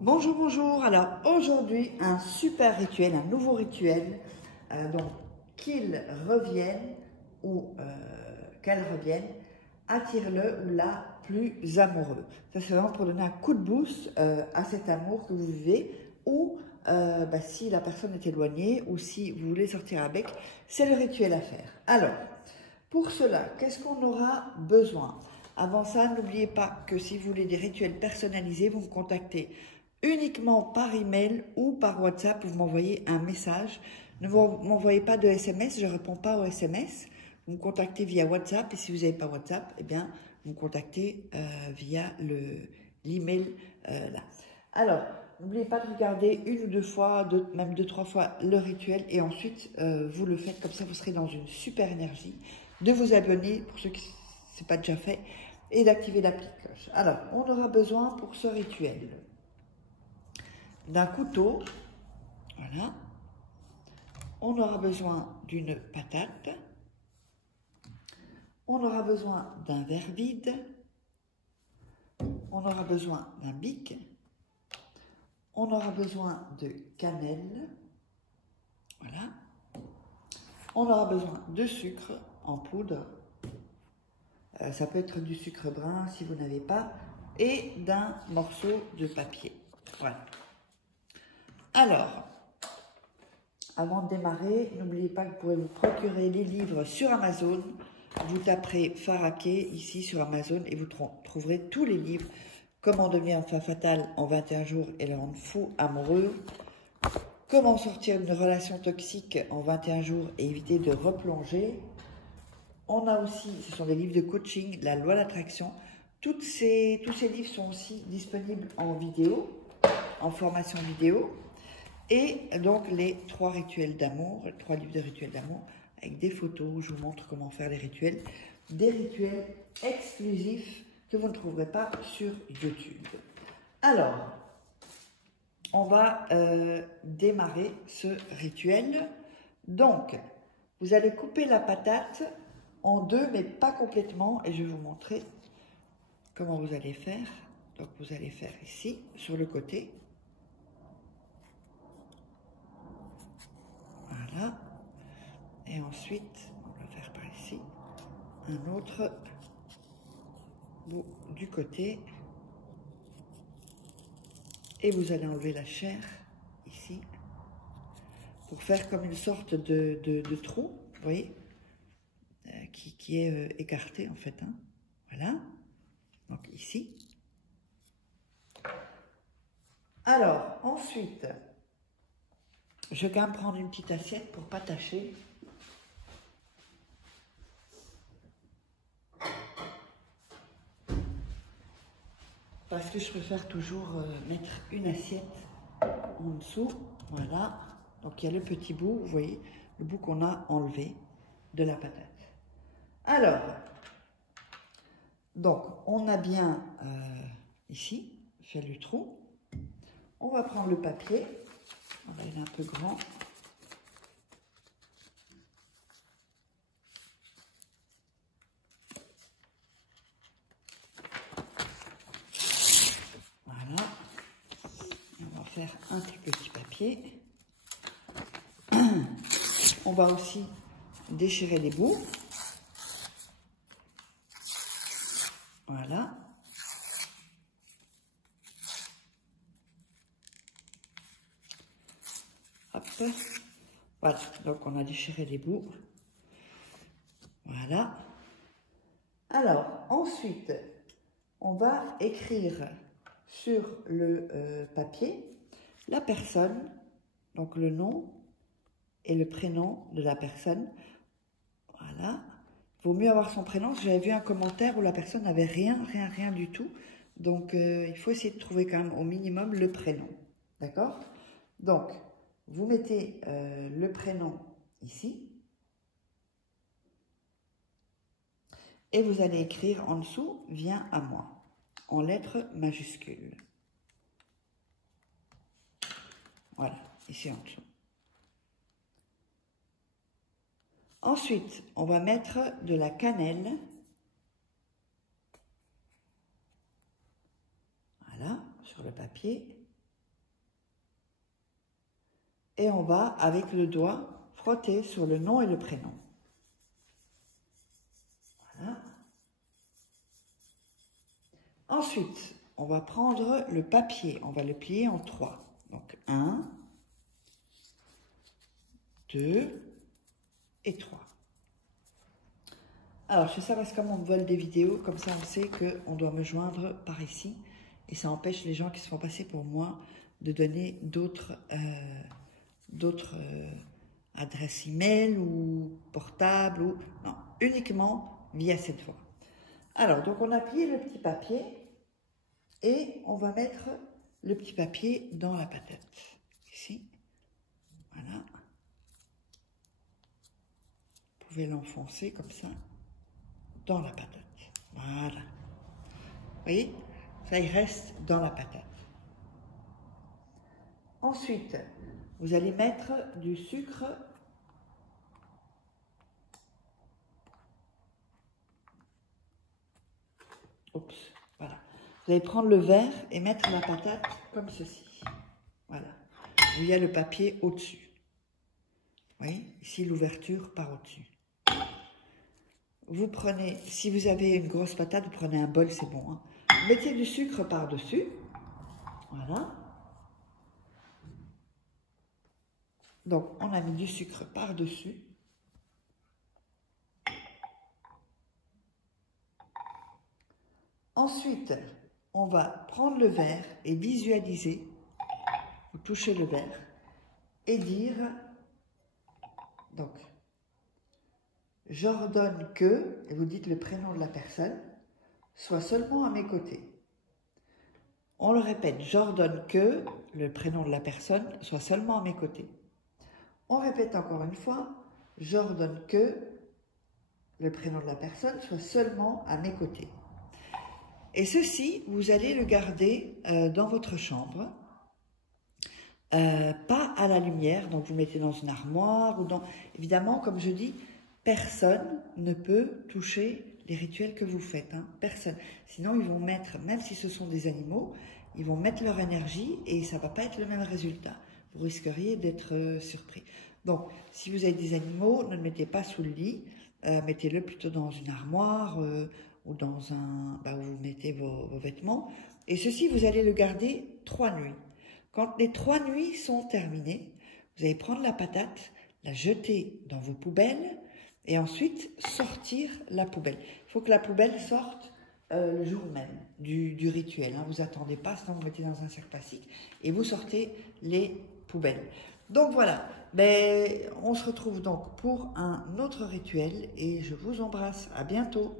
Bonjour, bonjour. Alors aujourd'hui, un super rituel, un nouveau rituel. Donc, qu'il revienne ou qu'elle revienne, attire-le ou la plus amoureux. Ça, c'est vraiment pour donner un coup de boost à cet amour que vous vivez ou si la personne est éloignée ou si vous voulez sortir avec, c'est le rituel à faire. Alors, pour cela, qu'est-ce qu'on aura besoin? Avant ça, n'oubliez pas que si vous voulez des rituels personnalisés, vous me contactez uniquement par email ou par WhatsApp. Vous m'envoyez un message. Ne m'envoyez pas de SMS, je ne réponds pas aux SMS. Vous me contactez via WhatsApp et si vous n'avez pas WhatsApp, eh bien, vous me contactez via l'email là. Alors, n'oubliez pas de regarder une ou deux fois, même deux, trois fois le rituel et ensuite vous le faites comme ça, vous serez dans une super énergie. De vous abonner pour ceux qui ce n'est pas déjà fait et d'activer la petite cloche. Alors, on aura besoin pour ce rituel d'un couteau, voilà. On aura besoin d'une patate. On aura besoin d'un verre vide. On aura besoin d'un bic. On aura besoin de cannelle. Voilà. On aura besoin de sucre en poudre. Ça peut être du sucre brun si vous n'avez pas. Et d'un morceau de papier. Voilà. Alors, avant de démarrer, n'oubliez pas que vous pourrez vous procurer les livres sur Amazon. Vous taperez Faraké ici sur Amazon et vous trouverez tous les livres. Comment devenir une femme fatale en 21 jours et le rendre fou amoureux. Comment sortir d'une relation toxique en 21 jours et éviter de replonger. On a aussi, ce sont des livres de coaching, la loi de l'attraction. Tous ces livres sont aussi disponibles en vidéo, en formation vidéo. Et donc les 3 rituels d'amour, 3 livres de rituels d'amour, avec des photos où je vous montre comment faire les rituels, des rituels exclusifs que vous ne trouverez pas sur YouTube. Alors, on va démarrer ce rituel. Donc, vous allez couper la patate en deux, mais pas complètement, et je vais vous montrer comment vous allez faire. Donc, vous allez faire ici, sur le côté. Voilà. Et ensuite, on va faire par ici, un autre bout du côté. Et vous allez enlever la chair, ici, pour faire comme une sorte de trou, vous voyez, qui est écarté en fait. Hein. Voilà. Donc ici. Alors, ensuite, je vais quand même prendre une petite assiette pour ne pas tâcher. Parce que je préfère toujours mettre une assiette en dessous. Voilà. Donc il y a le petit bout, vous voyez, le bout qu'on a enlevé de la patate. Alors, donc on a bien ici fait le trou. On va prendre le papier. Voilà, il est un peu grand. Voilà. On va faire un tout petit papier. On va aussi déchirer les bouts. Voilà. Hop. Voilà, donc on a déchiré les bouts. Voilà. Alors, ensuite, on va écrire sur le papier la personne, donc le nom et le prénom de la personne. Voilà. Il vaut mieux avoir son prénom. J'avais vu un commentaire où la personne n'avait rien du tout. Donc, il faut essayer de trouver quand même au minimum le prénom. D'accord? Donc, vous mettez le prénom ici. Et vous allez écrire en dessous « Viens à moi » en lettres majuscules. Voilà, ici en dessous. Ensuite, on va mettre de la cannelle. Voilà, sur le papier. et on va, avec le doigt, frotter sur le nom et le prénom. Voilà. Ensuite, on va prendre le papier, on va le plier en 3. Donc 1, 2 et 3. Alors, je fais ça parce que comme on me vole des vidéos, comme ça on sait qu'on doit me joindre par ici. Et ça empêche les gens qui se font passer pour moi de donner d'autres adresses email ou portables. Ou... Non, uniquement via cette voie. Alors, donc on a plié le petit papier et on va mettre le petit papier dans la patate. Ici, voilà. Vous pouvez l'enfoncer comme ça dans la patate. Voilà. Vous voyez, ça il reste dans la patate. Ensuite, vous allez mettre du sucre. Oups, voilà. Vous allez prendre le verre et mettre la patate comme ceci. Voilà. Il y a le papier au-dessus. Vous voyez, ici l'ouverture par au-dessus. Vous prenez, si vous avez une grosse patate, vous prenez un bol, c'est bon. Hein. Vous mettez du sucre par-dessus. Voilà. Donc, on a mis du sucre par-dessus. Ensuite, on va prendre le verre et visualiser. Vous touchez le verre et dire, donc, j'ordonne que, et vous dites le prénom de la personne, soit seulement à mes côtés. On le répète, j'ordonne que, le prénom de la personne, soit seulement à mes côtés. On répète encore une fois, j'ordonne que, le prénom de la personne, soit seulement à mes côtés. Et ceci, vous allez le garder dans votre chambre, pas à la lumière, donc vous mettez dans une armoire ou dans... Évidemment, comme je dis, personne ne peut toucher les rituels que vous faites, hein, personne. Sinon, ils vont mettre, même si ce sont des animaux, ils vont mettre leur énergie et ça ne va pas être le même résultat. Vous risqueriez d'être surpris. Donc, si vous avez des animaux, ne le mettez pas sous le lit, mettez-le plutôt dans une armoire ou dans un... où vous mettez vos vêtements. Et ceci, vous allez le garder 3 nuits. Quand les 3 nuits sont terminées, vous allez prendre la patate, la jeter dans vos poubelles et ensuite sortir la poubelle. Il faut que la poubelle sorte le jour même du rituel. Hein. Vous attendez pas, sinon vous mettez dans un sac plastique et vous sortez les poubelles. Donc voilà, on se retrouve donc pour un autre rituel et je vous embrasse. À bientôt.